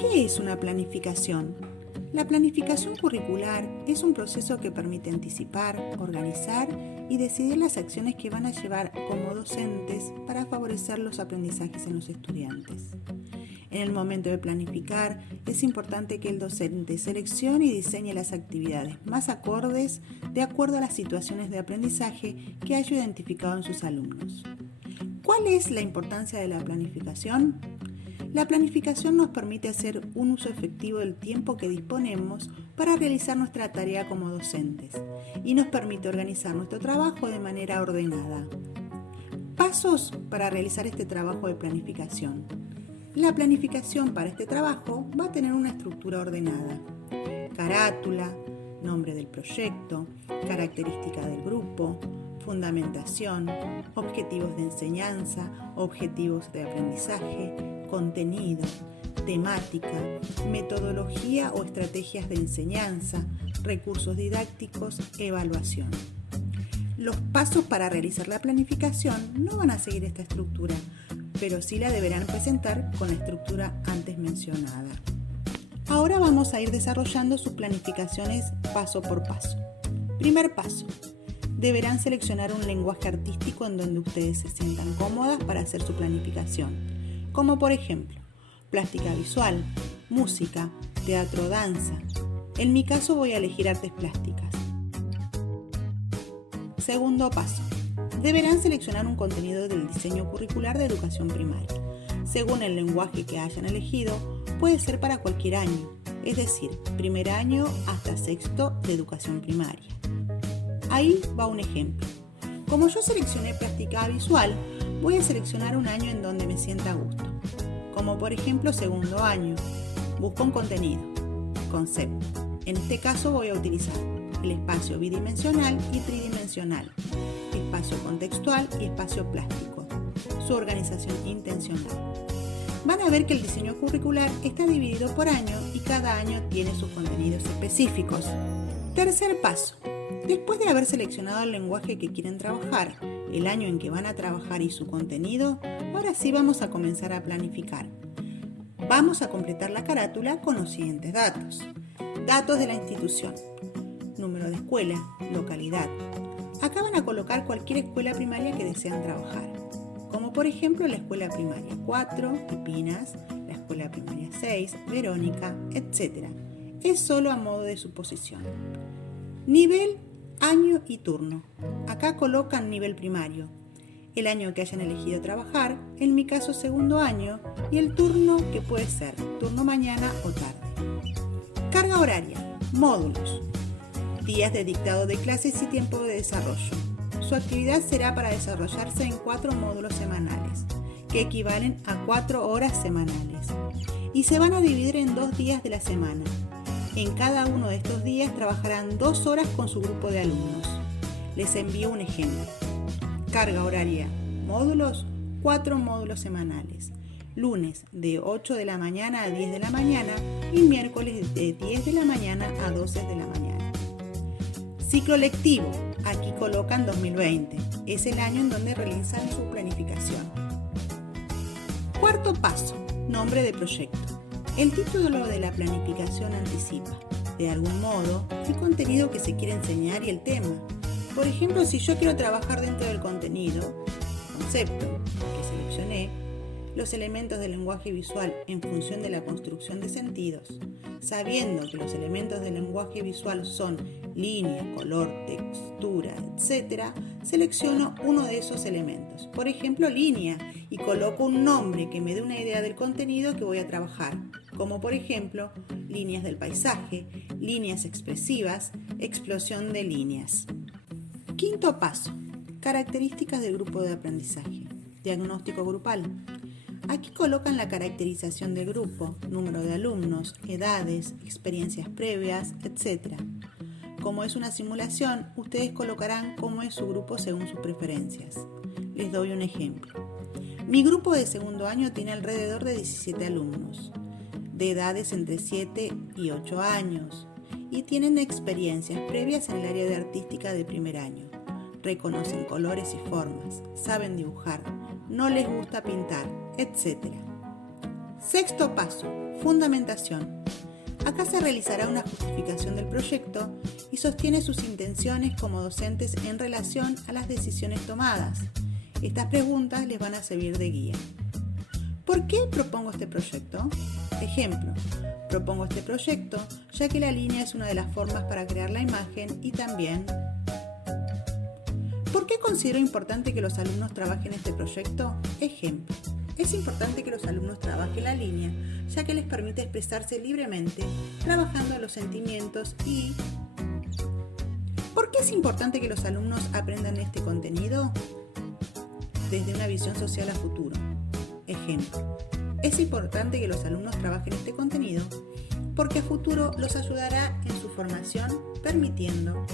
¿Qué es una planificación? La planificación curricular es un proceso que permite anticipar, organizar y decidir las acciones que van a llevar como docentes para favorecer los aprendizajes en los estudiantes. En el momento de planificar, es importante que el docente seleccione y diseñe las actividades más acordes de acuerdo a las situaciones de aprendizaje que haya identificado en sus alumnos. ¿Cuál es la importancia de la planificación? La planificación nos permite hacer un uso efectivo del tiempo que disponemos para realizar nuestra tarea como docentes y nos permite organizar nuestro trabajo de manera ordenada. Pasos para realizar este trabajo de planificación. La planificación para este trabajo va a tener una estructura ordenada. Carátula, nombre del proyecto, característica del grupo, fundamentación, objetivos de enseñanza, objetivos de aprendizaje, contenido, temática, metodología o estrategias de enseñanza, recursos didácticos, evaluación. Los pasos para realizar la planificación no van a seguir esta estructura, pero sí la deberán presentar con la estructura antes mencionada. Ahora vamos a ir desarrollando sus planificaciones paso por paso. Primer paso. Deberán seleccionar un lenguaje artístico en donde ustedes se sientan cómodas para hacer su planificación, como por ejemplo, plástica visual, música, teatro, danza. En mi caso voy a elegir artes plásticas. Segundo paso. Deberán seleccionar un contenido del diseño curricular de educación primaria. Según el lenguaje que hayan elegido, puede ser para cualquier año, es decir, primer año hasta sexto de educación primaria. Ahí va un ejemplo. Como yo seleccioné plástica visual, voy a seleccionar un año en donde me sienta a gusto. Como por ejemplo segundo año. Busco un contenido, concepto. En este caso voy a utilizar el espacio bidimensional y tridimensional, espacio contextual y espacio plástico, su organización intencional. Van a ver que el diseño curricular está dividido por año y cada año tiene sus contenidos específicos. Tercer paso. Después de haber seleccionado el lenguaje que quieren trabajar, el año en que van a trabajar y su contenido, ahora sí vamos a comenzar a planificar. Vamos a completar la carátula con los siguientes datos. Datos de la institución. Número de escuela, localidad. Acá van a colocar cualquier escuela primaria que desean trabajar, como por ejemplo la escuela primaria 4, Espinas, la escuela primaria 6, Verónica, etc. Es solo a modo de suposición. Nivel, año y turno. Acá colocan nivel primario, el año que hayan elegido trabajar, en mi caso segundo año, y el turno que puede ser turno mañana o tarde. Carga horaria, módulos. Días de dictado de clases y tiempo de desarrollo. Su actividad será para desarrollarse en 4 módulos semanales, que equivalen a 4 horas semanales, y se van a dividir en 2 días de la semana. En cada uno de estos días trabajarán 2 horas con su grupo de alumnos. Les envío un ejemplo. Carga horaria, módulos, 4 módulos semanales. Lunes de 8 de la mañana a 10 de la mañana y miércoles de 10 de la mañana a 12 de la mañana. Ciclo lectivo, aquí colocan 2020, es el año en donde realizan su planificación. Cuarto paso, nombre de proyecto. El título de la planificación anticipa, de algún modo, el contenido que se quiere enseñar y el tema. Por ejemplo, si yo quiero trabajar dentro del contenido, concepto que seleccioné, los elementos del lenguaje visual en función de la construcción de sentidos, sabiendo que los elementos del lenguaje visual son línea, color, textura, etc., selecciono uno de esos elementos, por ejemplo línea, y coloco un nombre que me dé una idea del contenido que voy a trabajar, como por ejemplo líneas del paisaje, líneas expresivas, explosión de líneas. Quinto paso, características del grupo de aprendizaje, diagnóstico grupal. Aquí colocan la caracterización del grupo, número de alumnos, edades, experiencias previas, etc. Como es una simulación, ustedes colocarán cómo es su grupo según sus preferencias. Les doy un ejemplo. Mi grupo de segundo año tiene alrededor de 17 alumnos, de edades entre 7 y 8 años, y tienen experiencias previas en el área de artística de primer año. Reconocen colores y formas, saben dibujar, no les gusta pintar, etc. Sexto paso, fundamentación. Acá se realizará una justificación del proyecto y sostiene sus intenciones como docentes en relación a las decisiones tomadas. Estas preguntas les van a servir de guía. ¿Por qué propongo este proyecto? Ejemplo, propongo este proyecto ya que la línea es una de las formas para crear la imagen y también ¿por qué considero importante que los alumnos trabajen este proyecto? Ejemplo, es importante que los alumnos trabajen la línea ya que les permite expresarse libremente trabajando en los sentimientos y ¿por qué es importante que los alumnos aprendan este contenido? Desde una visión social a futuro. Ejemplo, es importante que los alumnos trabajen este contenido porque a futuro los ayudará en su formación, permitiendo.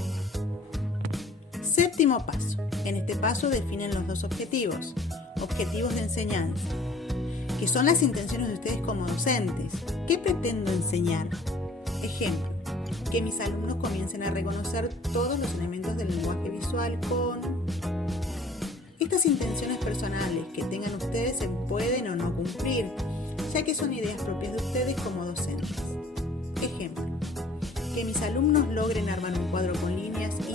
Séptimo paso. En este paso definen los dos objetivos. Objetivos de enseñanza, que son las intenciones de ustedes como docentes. ¿Qué pretendo enseñar? Ejemplo, que mis alumnos comiencen a reconocer todos los elementos del lenguaje visual con... Estas intenciones personales que tengan ustedes se pueden o no cumplir, ya que son ideas propias de ustedes como docentes. Ejemplo, que mis alumnos logren armar un cuadro con líneas y...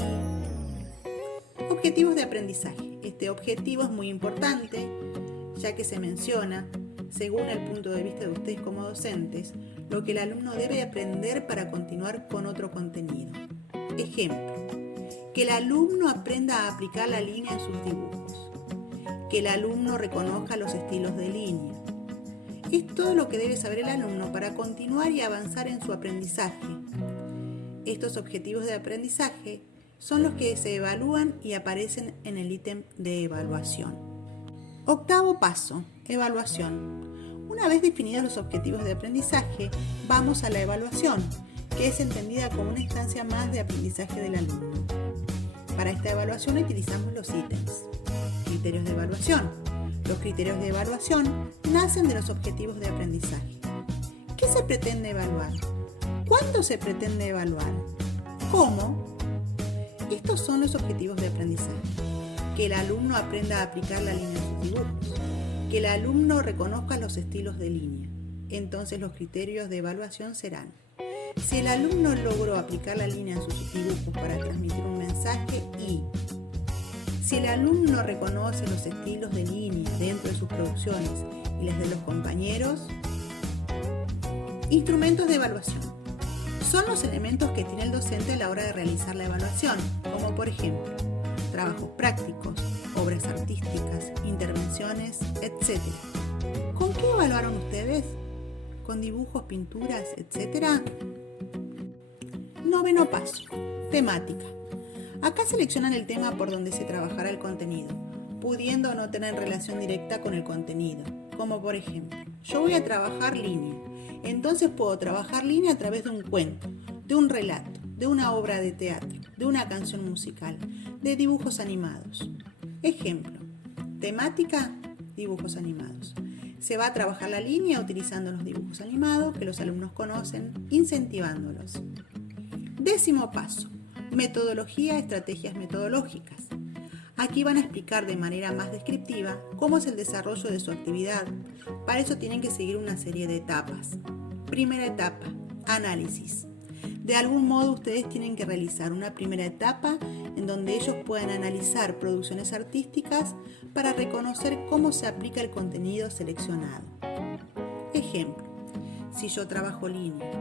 Objetivos de aprendizaje. Este objetivo es muy importante, ya que se menciona, según el punto de vista de ustedes como docentes, lo que el alumno debe aprender para continuar con otro contenido. Ejemplo, que el alumno aprenda a aplicar la línea en sus dibujos, que el alumno reconozca los estilos de línea. Es todo lo que debe saber el alumno para continuar y avanzar en su aprendizaje. Estos objetivos de aprendizaje son los que se evalúan y aparecen en el ítem de evaluación. Octavo paso, evaluación. Una vez definidos los objetivos de aprendizaje, vamos a la evaluación, que es entendida como una instancia más de aprendizaje del alumno. Para esta evaluación utilizamos los ítems. Criterios de evaluación. Los criterios de evaluación nacen de los objetivos de aprendizaje. ¿Qué se pretende evaluar? ¿Cuándo se pretende evaluar? ¿Cómo? Estos son los objetivos de aprendizaje. Que el alumno aprenda a aplicar la línea en sus dibujos. Que el alumno reconozca los estilos de línea. Entonces los criterios de evaluación serán: si el alumno logró aplicar la línea en sus dibujos para transmitir un mensaje y si el alumno reconoce los estilos de línea dentro de sus producciones y las de los compañeros. Instrumentos de evaluación. Son los elementos que tiene el docente a la hora de realizar la evaluación, como por ejemplo, trabajos prácticos, obras artísticas, intervenciones, etc. ¿Con qué evaluaron ustedes? ¿Con dibujos, pinturas, etc.? Noveno paso, temática. Acá seleccionan el tema por donde se trabajará el contenido, pudiendo o no tener relación directa con el contenido, como por ejemplo, yo voy a trabajar línea, entonces puedo trabajar línea a través de un cuento, de un relato, de una obra de teatro, de una canción musical, de dibujos animados. Ejemplo, temática, dibujos animados. Se va a trabajar la línea utilizando los dibujos animados que los alumnos conocen, incentivándolos. Décimo paso, metodología, estrategias metodológicas. Aquí van a explicar de manera más descriptiva cómo es el desarrollo de su actividad. Para eso tienen que seguir una serie de etapas. Primera etapa, análisis. De algún modo ustedes tienen que realizar una primera etapa en donde ellos puedan analizar producciones artísticas para reconocer cómo se aplica el contenido seleccionado. Ejemplo, si yo trabajo línea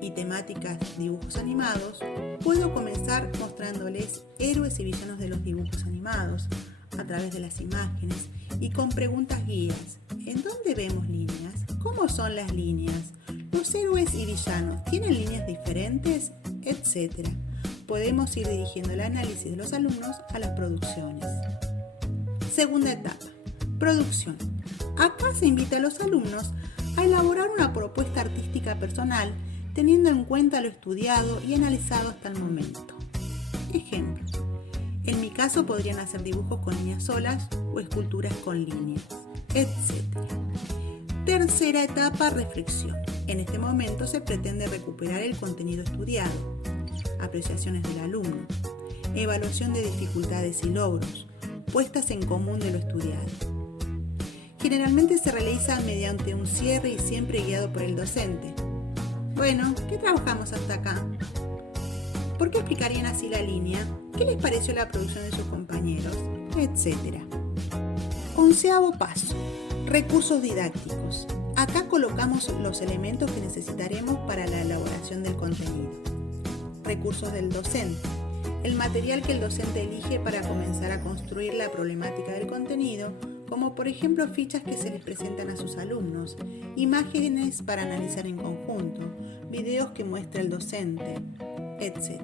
y temáticas dibujos animados, puedo comenzar mostrándoles héroes y villanos de los dibujos animados a través de las imágenes y con preguntas guías. ¿En dónde vemos líneas? ¿Cómo son las líneas? ¿Los héroes y villanos tienen líneas diferentes? Etcétera. Podemos ir dirigiendo el análisis de los alumnos a las producciones. Segunda etapa, producción. Acá se invita a los alumnos a elaborar una propuesta artística personal teniendo en cuenta lo estudiado y analizado hasta el momento. Ejemplo, en mi caso podrían hacer dibujos con líneas solas o esculturas con líneas, etc. Tercera etapa, reflexión. En este momento se pretende recuperar el contenido estudiado, apreciaciones del alumno, evaluación de dificultades y logros, puestas en común de lo estudiado. Generalmente se realiza mediante un cierre y siempre guiado por el docente. Bueno, ¿qué trabajamos hasta acá? ¿Por qué explicarían así la línea? ¿Qué les pareció la producción de sus compañeros? Etcétera. 11º paso. Recursos didácticos. Acá colocamos los elementos que necesitaremos para la elaboración del contenido. Recursos del docente. El material que el docente elige para comenzar a construir la problemática del contenido, como por ejemplo fichas que se les presentan a sus alumnos, imágenes para analizar en conjunto, videos que muestra el docente, etc.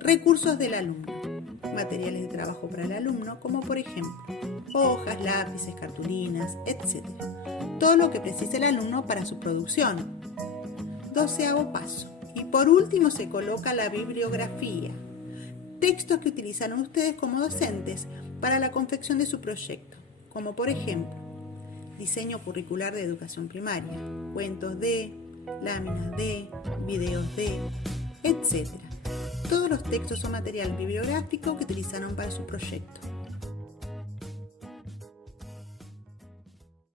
Recursos del alumno. Materiales de trabajo para el alumno, como por ejemplo hojas, lápices, cartulinas, etc. Todo lo que precise el alumno para su producción. 12º paso. Y por último se coloca la bibliografía. Textos que utilizarán ustedes como docentes para la confección de su proyecto, como por ejemplo, diseño curricular de educación primaria, cuentos de, láminas de, videos de, etc. Todos los textos o material bibliográfico que utilizaron para su proyecto.